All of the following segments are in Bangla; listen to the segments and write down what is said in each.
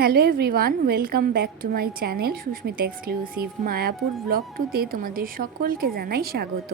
Hello everyone, welcome back to my channel Sushmita exclusive Mayapur blog 2তে তোমাদের সকলকে জানাই স্বাগত।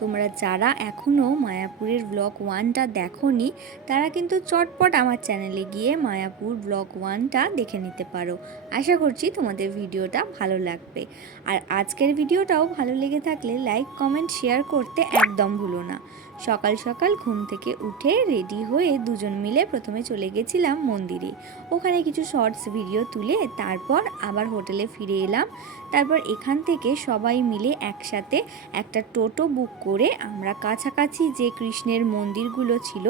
তোমরা যারা এখনও মায়াপুরের ব্লগ 1টা দেখোনি তারা কিন্তু চটপট আমার চ্যানেলে গিয়ে মায়াপুর ব্লগ 1টা দেখে নিতে পারো। আশা করছি তোমাদের ভিডিওটা ভালো লাগবে। আর আজকের ভিডিওটাও ভালো লেগে থাকলে লাইক, কমেন্ট, শেয়ার করতে একদম ভুলো না। সকাল সকাল ঘুম থেকে উঠে রেডি হয়ে দুজন মিলে প্রথমে চলে গেছিলাম মন্দিরে। ওখানে কিছু শর্টস ভিডিও তুলে তারপর আবার হোটেলে ফিরে এলাম। তারপর এখান থেকে সবাই মিলে একসাথে একটা টোটো বুক করে আমরা কাছাকাছি যে কৃষ্ণের মন্দিরগুলো ছিল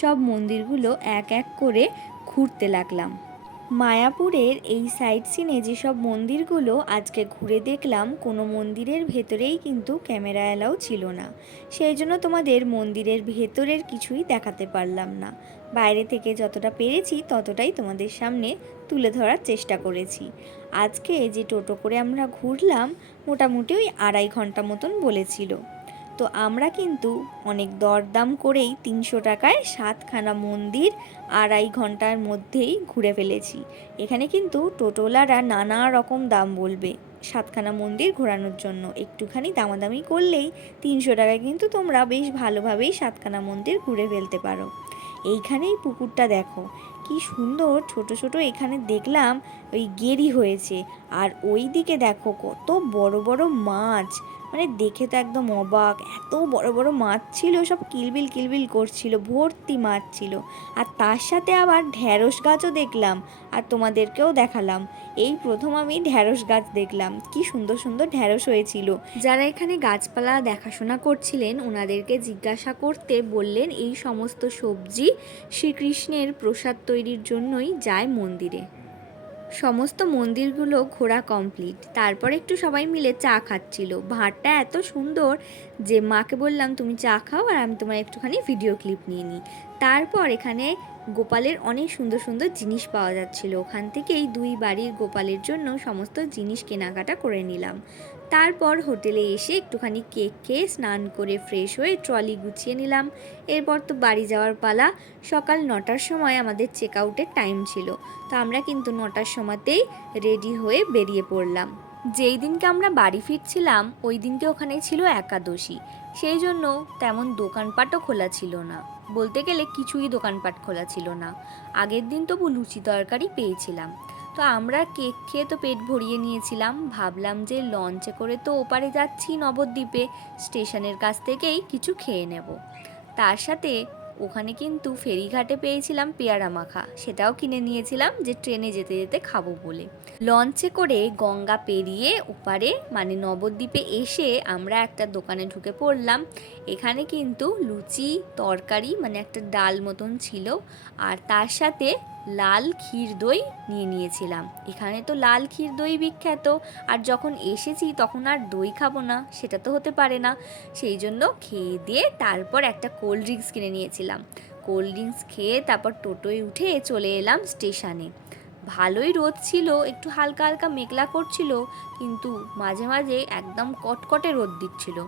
সব মন্দিরগুলো এক এক করে ঘুরতে লাগলাম। মায়াপুরের এই সাইট সিনে যেসব মন্দিরগুলো আজকে ঘুরে দেখলাম, কোনো মন্দিরের ভেতরেই কিন্তু ক্যামেরা অ্যালাউ ছিল না, সেই জন্য তোমাদের মন্দিরের ভেতরের কিছুই দেখাতে পারলাম না। বাইরে থেকে যতটা পেরেছি ততটাই তোমাদের সামনে তুলে ধরার চেষ্টা করেছি। আজকে যে টোটো করে আমরা ঘুরলাম মোটামুটি ওই 2.5 ঘন্টা মতন বলেছিল। তো আমরা কিন্তু অনেক দরদাম করেই 300 টাকায় 7খানা মন্দির 2.5 ঘন্টার মধ্যেই ঘুরে ফেলেছি। এখানে কিন্তু টোটোলারা নানা রকম দাম বলবে 7খানা মন্দির ঘোরানোর জন্য। একটুখানি দামাদামি করলেই 300 টাকায় কিন্তু তোমরা বেশ ভালোভাবেই 7খানা মন্দির ঘুরে ফেলতে পারো। এইখানেই পুকুরটা দেখো কি সুন্দর, ছোট ছোট এখানে দেখলাম ওই গেরি হয়েছে। আর ওই দিকে দেখো কত বড় বড় মাছ, মানে দেখে তো একদম অবাক, এত বড় বড় মাছ ছিল, সব কিলবিল কিলবিল করছিল, ভর্তি মাছ ছিল। আর তার সাথে আবার ঢ্যাঁড়স গাছও দেখলাম, আর তোমাদেরকেও দেখালাম। এই প্রথম আমি ঢ্যাঁড়স গাছ দেখলাম, কি সুন্দর সুন্দর ঢ্যাঁড়স হয়েছিল। যারা এখানে গাছপালা দেখাশোনা করছিলেন ওনাদেরকে জিজ্ঞাসা করতে বললেন এই সমস্ত সবজি শ্রীকৃষ্ণের প্রসাদ তৈরির জন্যই যায় মন্দিরে। সমস্ত মন্দিরগুলো ঘোরা কমপ্লিট, তারপর একটু সবাই মিলে চা খাচ্ছিল। ভাতটা এত সুন্দর যে মাকে বললাম তুমি চা খাও আর আমি তোমার একটুখানি ভিডিও ক্লিপ নিয়ে নিই। তারপর এখানে গোপালের অনেক সুন্দর সুন্দর জিনিস পাওয়া যাচ্ছিল, ওখান থেকেই দুই বাড়ির গোপালের জন্য সমস্ত জিনিস কেনাকাটা করে নিলাম। তারপর হোটেলে এসে একটুখানি কেক খেয়ে স্নান করে ফ্রেশ হয়ে ট্রলি গুছিয়ে নিলাম। এরপর তো বাড়ি যাওয়ার পালা। সকাল 9টার সময় আমাদের চেক আউটের টাইম ছিল, তো আমরা কিন্তু 9টার সময়তেই রেডি হয়ে বেরিয়ে পড়লাম। যেই দিনকে আমরা বাড়ি ফিরছিলাম ওই দিনকে ওখানে ছিল একাদশী, সেই জন্য তেমন দোকানপাটও খোলা ছিল না, বলতে গেলে কিছুই দোকানপাট খোলা ছিল না। আগের দিন তবু লুচি তরকারি পেয়েছিলাম। তো আমরা কেক খেয়ে তো পেট ভরিয়ে নিয়েছিলাম, ভাবলাম যে লঞ্চে করে তো ওপারে যাচ্ছি নবদ্বীপে, স্টেশনের কাছ থেকেই কিছু খেয়ে নেব। তার সাথে ওখানে কিন্তু ফেরিঘাটে পেয়েছিলাম পেয়ারা মাখা, সেটাও কিনে নিয়েছিলাম যে ট্রেনে যেতে যেতে খাবো বলে। লঞ্চে করে গঙ্গা পেরিয়ে ওপারে মানে নবদ্বীপে এসে আমরা একটা দোকানে ঢুকে পড়লাম। এখানে কিন্তু লুচি তরকারি মানে একটা ডাল মতন ছিল, আর তার সাথে লাল ক্ষীর দই নিয়ে নিয়েছিলাম। এখানে তো লাল ক্ষীর দই বিখ্যাত, আর যখন এসেছি তখন আর দই খাবো না সেটা তো হতে পারে না। সেই জন্য খেয়ে দিয়ে তারপর একটা কোল্ড ড্রিঙ্কস কিনে নিয়েছিলাম। কোল্ড ড্রিঙ্কস খেয়ে তারপর টোটোয় উঠে চলে এলাম স্টেশনে। ভালোই রোদ ছিল, একটু হালকা হালকা মেঘলা করছিল, কিন্তু মাঝে মাঝে একদম কটকটে রোদ দিচ্ছিল,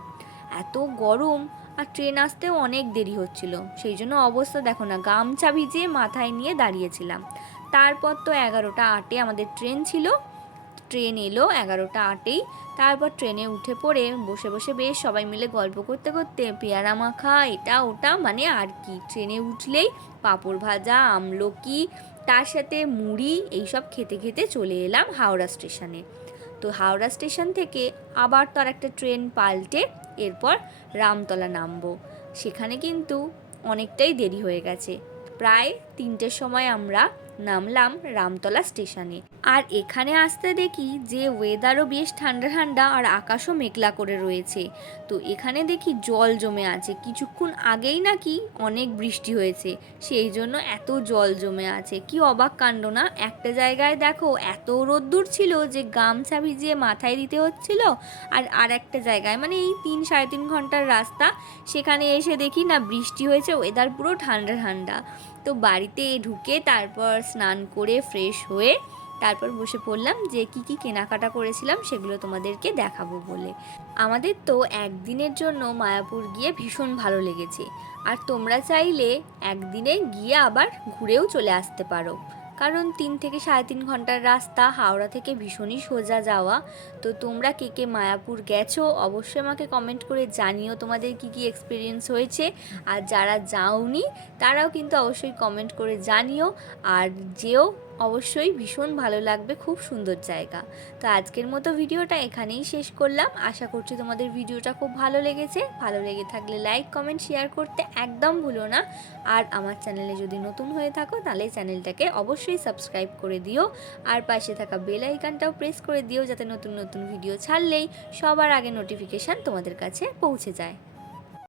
এত গরম। আর ট্রেন আসতেও অনেক দেরি হচ্ছিল, সেই জন্য অবস্থা দেখো না, গামছা ভিজিয়ে মাথায় নিয়ে দাঁড়িয়েছিলাম। তারপর তো 11টা 8-এ আমাদের ট্রেন ছিল, ট্রেন এলো 11টা 8-এই। তারপর ট্রেনে উঠে পড়ে বসে বসে বেশ সবাই মিলে গল্প করতে করতে পেয়ারা মাখা এটা ওটা মানে আর কি, ট্রেনে উঠলেই পাঁপড় ভাজা, আমলকি, তার সাথে মুড়ি এইসব খেতে খেতে চলে এলাম হাওড়া স্টেশনে। তো হাওড়া স্টেশন থেকে আবার তো আর একটা ট্রেন পাল্টে এরপর রামতলা নামবো। সেখানে কিন্তু অনেকটাই দেরি হয়ে গেছে, প্রায় 3টের সময় আমরা নামলাম রামতলা স্টেশনে। আর এখানে আসতে দেখি যে ওয়েদারও বেশ ঠান্ডা ঠান্ডা আর আকাশও মেঘলা করে রয়েছে। তো এখানে দেখি জল জমে আছে, কিছুক্ষণ আগেই নাকি অনেক বৃষ্টি হয়েছে, সেই জন্য এত জল জমে আছে। কি অবাক কাণ্ড না, একটা জায়গায় দেখো এত রোদ্দুর ছিল যে গামছা ভিজিয়ে মাথায় দিতে হচ্ছিল, আর একটা জায়গায় মানে এই 3-3.5 ঘন্টার রাস্তা, সেখানে এসে দেখি না বৃষ্টি হয়েছে, ওয়েদার পুরো ঠান্ডা ঠান্ডা। তো বাড়িতে ঢুকে তারপর স্নান করে ফ্রেশ হয়ে তারপর বসে পড়লাম যে কি কেনাকাটা করেছিলাম সেগুলো তোমাদেরকে দেখাবো বলে। আমাদের তো একদিনের জন্য মায়াপুর গিয়ে ভীষণ ভালো লেগেছে, আর তোমরা চাইলে একদিনে গিয়ে আবার ঘুরেও চলে আসতে পারো। কারণ 3 থেকে 3.5 ঘন্টার রাস্তা, হাওড়া থেকে ভীষণই সোজা যাওয়া। তো তোমরা কে কে মায়াপুর গেছো অবশ্যই আমাকে কমেন্ট করে জানিও তোমাদের কি কি এক্সপিরিয়েন্স হয়েছে। আর যারা যাওনি তারাও কিন্তু অবশ্যই কমেন্ট করে জানিও। আর যেও অবশ্যই, ভীষণ ভালো লাগবে, খুব সুন্দর জায়গা। তো আজকের মতো ভিডিওটা এখানেই শেষ করলাম। আশা করছি তোমাদের ভিডিওটা খুব ভালো লেগেছে। ভালো লেগে থাকলে লাইক কমেন্ট শেয়ার করতে একদম ভুলো না। আর আমার চ্যানেলে যদি নতুন হয়ে থাকো তাহলে চ্যানেলটাকে অবশ্যই সাবস্ক্রাইব করে দিও। আর পাশে থাকা বেল আইকনটাও প্রেস করে দিও, যাতে নতুন নতুন ভিডিও ছাড়লেই সবার আগে নোটিফিকেশান তোমাদের কাছে পৌঁছে যায়।